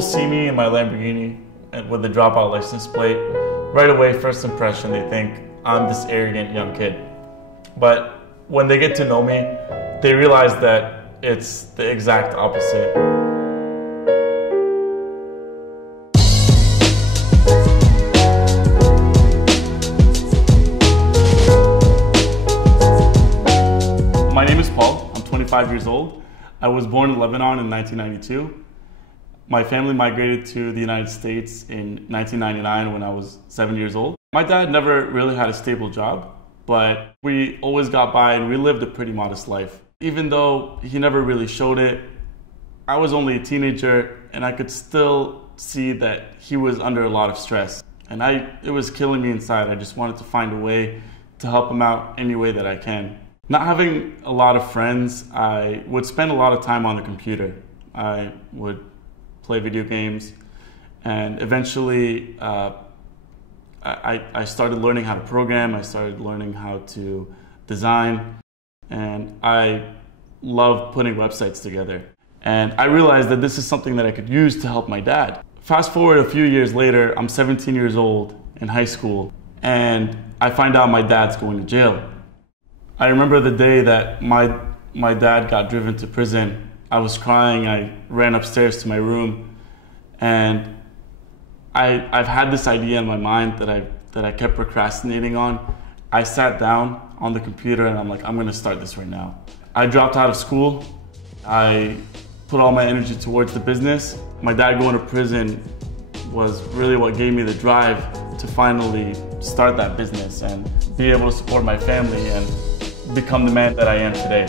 people see me in my Lamborghini with the dropout license plate, right away, first impression, they think I'm this arrogant young kid. But when they get to know me, they realize that it's the exact opposite. My name is Paul. I'm 25 years old. I was born in Lebanon in 1992. My family migrated to the United States in 1999 when I was 7 years old. My dad never really had a stable job, but we always got by and we lived a pretty modest life. Even though he never really showed it, I was only a teenager and I could still see that he was under a lot of stress. And it was killing me inside. I just wanted to find a way to help him out any way that I can. Not having a lot of friends, I would spend a lot of time on the computer. I would play video games, and eventually I started learning how to program, I started learning how to design, and I love putting websites together. And I realized that this is something that I could use to help my dad. Fast forward a few years later, I'm 17 years old in high school, and I find out my dad's going to jail. I remember the day that my dad got driven to prison. I was crying. I ran upstairs to my room, and I've had this idea in my mind that I kept procrastinating on. I sat down on the computer and I'm like, I'm gonna start this right now. I dropped out of school. I put all my energy towards the business. My dad going to prison was really what gave me the drive to finally start that business and be able to support my family and become the man that I am today.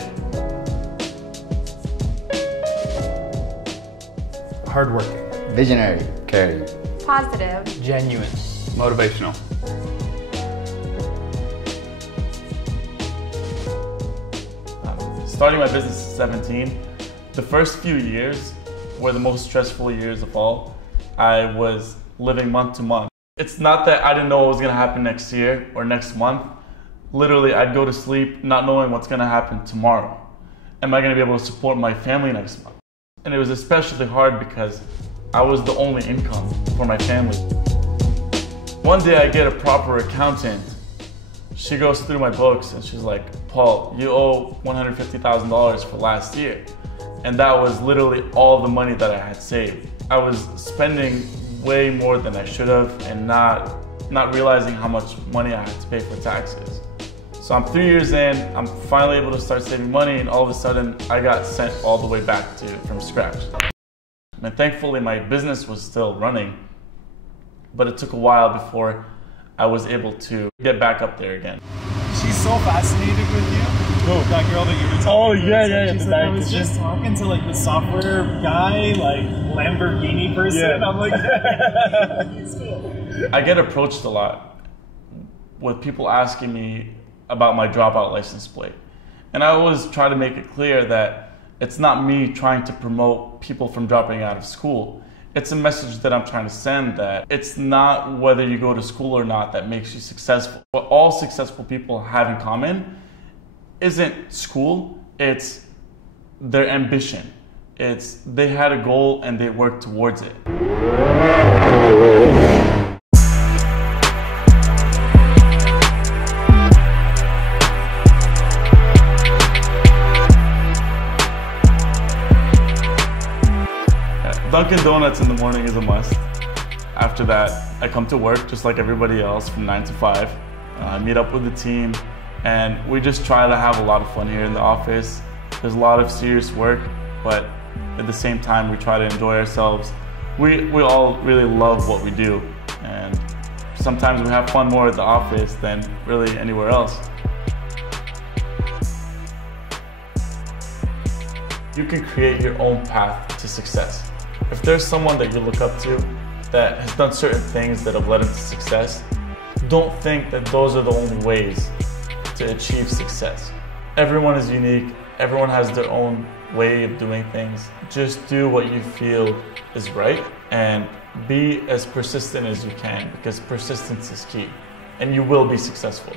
Hardworking. Visionary. Caring. Positive. Genuine. Motivational. Starting my business at 17, the first few years were the most stressful years of all. I was living month to month. It's not that I didn't know what was gonna happen next year or next month. Literally, I'd go to sleep not knowing what's gonna happen tomorrow. Am I gonna be able to support my family next month? And it was especially hard because I was the only income for my family. One day I get a proper accountant. She goes through my books and she's like, Paul, you owe $150,000 for last year. And that was literally all the money that I had saved. I was spending way more than I should have and not realizing how much money I had to pay for taxes. So I'm 3 years in, I'm finally able to start saving money, and all of a sudden I got sent all the way back from scratch. And thankfully my business was still running, but it took a while before I was able to get back up there again. She's so fascinated with you. Oh, that girl that you were talking to. Yeah. She's like, I was just talking to like the software guy, like Lamborghini person. Yeah. I'm like, he's cool. I get approached a lot with people asking me about my dropout license plate. And I always try to make it clear that it's not me trying to promote people from dropping out of school. It's a message that I'm trying to send that it's not whether you go to school or not that makes you successful. What all successful people have in common isn't school, it's their ambition. It's they had a goal and they worked towards it. Dunkin' Donuts in the morning is a must. After that, I come to work just like everybody else from 9 to 5. I meet up with the team and we just try to have a lot of fun here in the office. There's a lot of serious work, but at the same time we try to enjoy ourselves. We all really love what we do, and sometimes we have fun more at the office than really anywhere else. You can create your own path to success. If there's someone that you look up to that has done certain things that have led him to success, don't think that those are the only ways to achieve success. Everyone is unique. Everyone has their own way of doing things. Just do what you feel is right and be as persistent as you can, because persistence is key and you will be successful.